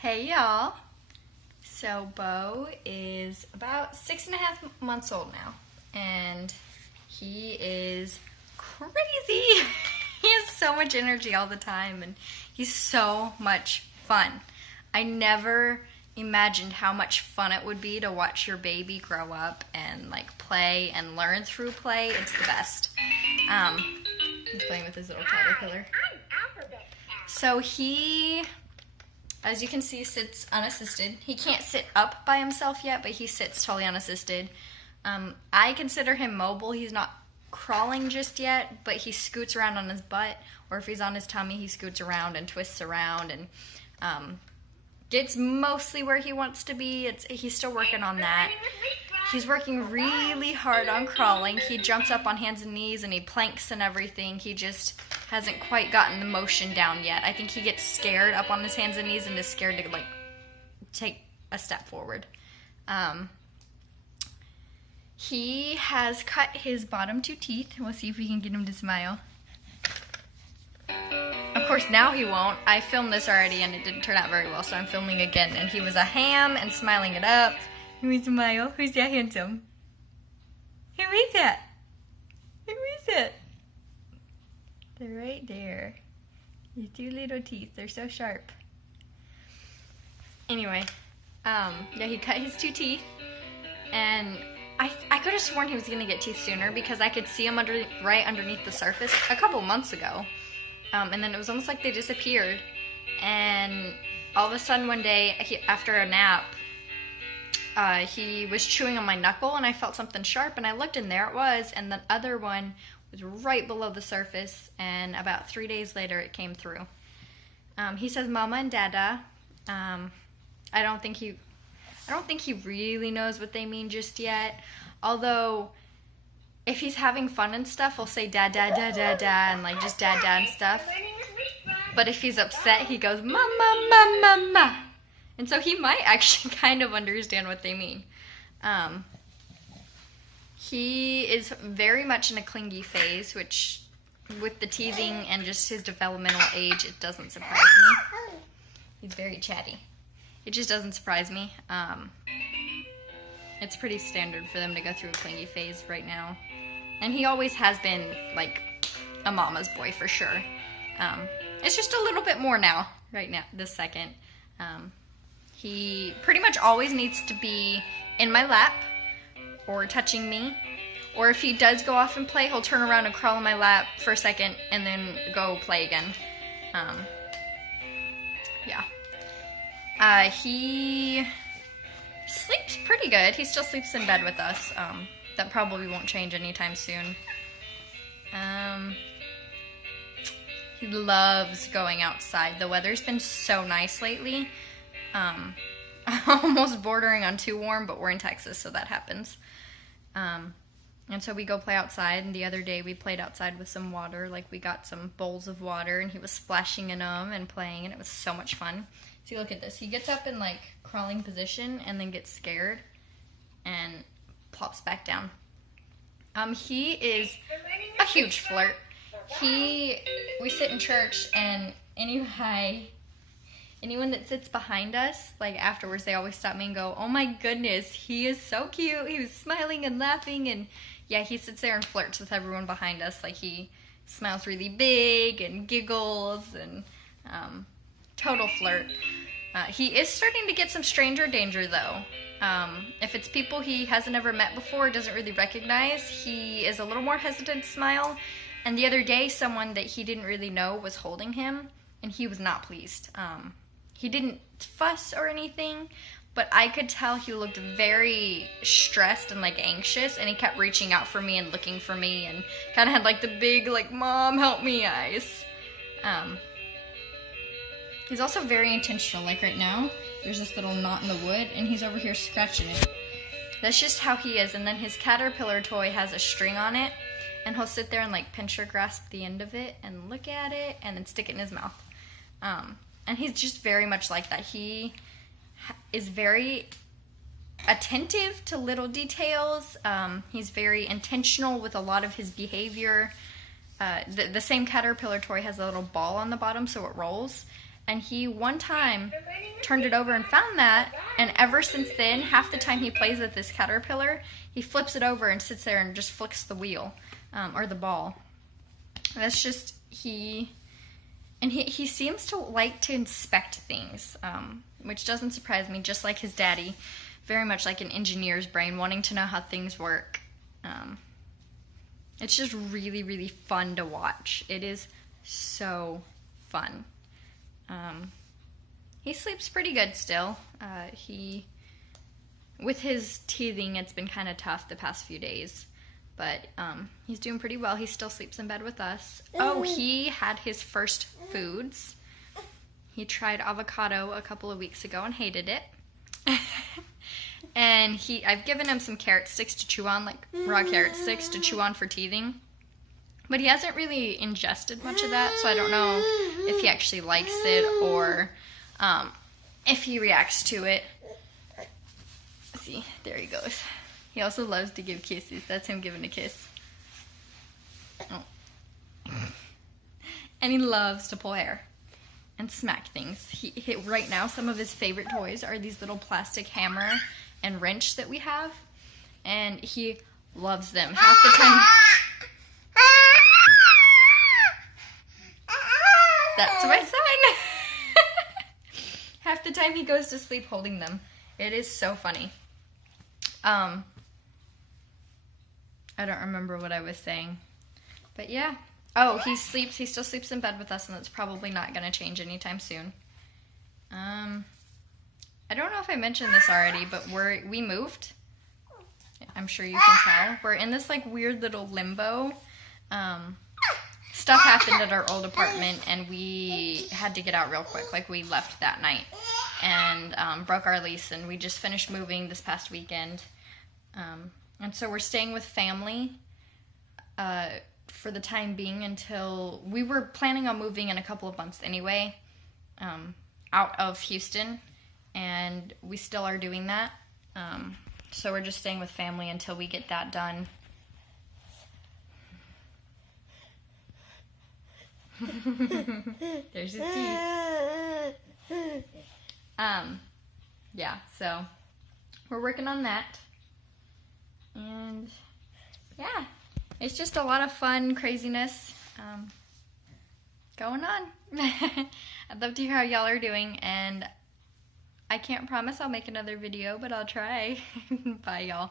Hey y'all. So Bo is about 6.5 months old now, and he is crazy. He has so much energy all the time, and he's so much fun. I never imagined how much fun it would be to watch your baby grow up and like play and learn through play. It's the best. He's playing with his little caterpillar. So he, as you can see, sits unassisted. He can't sit up by himself yet, but he sits totally unassisted. I consider him mobile. He's not crawling just yet, but he scoots around on his butt, or if he's on his tummy, he scoots around and twists around and gets mostly where he wants to be. He's still working on that. He's working really hard on crawling. He jumps up on hands and knees and he planks and everything. He just hasn't quite gotten the motion down yet. I think he gets scared up on his hands and knees and is scared to like take a step forward. He has cut his bottom 2 teeth. We'll see if we can get him to smile. Of course, now he won't. I filmed this already and it didn't turn out very well, so I'm filming again. And he was a ham and smiling it up. Who's smile? Who's that handsome? Who is that? Who is it? They're right there. Your 2 little teeth. They're so sharp. Anyway, yeah, he cut his 2 teeth, and I could have sworn he was gonna get teeth sooner because I could see him right underneath the surface a couple months ago, and then it was almost like they disappeared. And all of a sudden one day, after a nap, he was chewing on my knuckle, and I felt something sharp, and I looked, and there it was, and the other one was right below the surface, and about 3 days later it came through. He says mama and dada. I don't think he really knows what they mean just yet, although if he's having fun and stuff, he'll say da da da da da and like just da da and stuff. But if he's upset, he goes mama mama mama. And so he might actually kind of understand what they mean. He is very much in a clingy phase, which with the teething and just his developmental age, it doesn't surprise me. He's very chatty. It just doesn't surprise me. It's pretty standard for them to go through a clingy phase right now. And he always has been like a mama's boy for sure. It's just a little bit more now, right now, this second. He pretty much always needs to be in my lap or touching me. Or if he does go off and play, he'll turn around and crawl in my lap for a second and then go play again. Yeah. He sleeps pretty good. He still sleeps in bed with us. That probably won't change anytime soon. He loves going outside. The weather's been so nice lately. Almost bordering on too warm, but we're in Texas, so that happens. And so we go play outside, and the other day we played outside with some water. Like, we got some bowls of water, and he was splashing in them and playing, and it was so much fun. See, look at this. He gets up in, like, crawling position and then gets scared and plops back down. He is a huge flirt. We sit in church, and anyone that sits behind us, like, afterwards, they always stop me and go, oh my goodness, he is so cute. He was smiling and laughing, and yeah, he sits there and flirts with everyone behind us. Like, he smiles really big and giggles, and total flirt. He is starting to get some stranger danger, though. If it's people he hasn't ever met before, doesn't really recognize, he is a little more hesitant to smile. And the other day, someone that he didn't really know was holding him, and he was not pleased. He didn't fuss or anything, but I could tell he looked very stressed and like anxious, and he kept reaching out for me and looking for me and kind of had like the big like mom help me eyes. He's also very intentional. Like right now, there's this little knot in the wood, and he's over here scratching it. That's just how he is. And then his caterpillar toy has a string on it, and he'll sit there and like pinch or grasp the end of it and look at it and then stick it in his mouth. And he's just very much like that. He is very attentive to little details. He's very intentional with a lot of his behavior. The same caterpillar toy has a little ball on the bottom so it rolls. And he one time turned it over and found that, and ever since then, half the time he plays with this caterpillar, he flips it over and sits there and just flicks the wheel, or the ball. That's just, he seems to like to inspect things, which doesn't surprise me, just like his daddy, very much like an engineer's brain, wanting to know how things work. It's just really, really fun to watch. It is so fun. He sleeps pretty good still. With his teething, it's been kind of tough the past few days, but he's doing pretty well. He still sleeps in bed with us. Oh, he had his first foods. He tried avocado a couple of weeks ago and hated it. And I've given him some carrot sticks to chew on, like raw carrot sticks to chew on for teething. But he hasn't really ingested much of that, so I don't know if he actually likes it or if he reacts to it. See, there he goes. He also loves to give kisses. That's him giving a kiss. Oh. And he loves to pull hair and smack things. Right now, some of his favorite toys are these little plastic hammer and wrench that we have, and he loves them. Half the time... That's my son! Half the time he goes to sleep holding them. It is so funny. I don't remember what I was saying. But yeah. Oh, he still sleeps in bed with us, and that's probably not going to change anytime soon. I don't know if I mentioned this already, but we moved. I'm sure you can tell. We're in this like weird little limbo. Stuff happened at our old apartment, and we had to get out real quick. Like, we left that night and broke our lease, and we just finished moving this past weekend. And so we're staying with family for the time being until... We were planning on moving in a couple of months anyway, out of Houston, and we still are doing that. So we're just staying with family until we get that done. There's his teeth. Yeah, so we're working on that. And yeah, it's just a lot of fun craziness going on. I'd love to hear how y'all are doing, and I can't promise I'll make another video, but I'll try. Bye, y'all.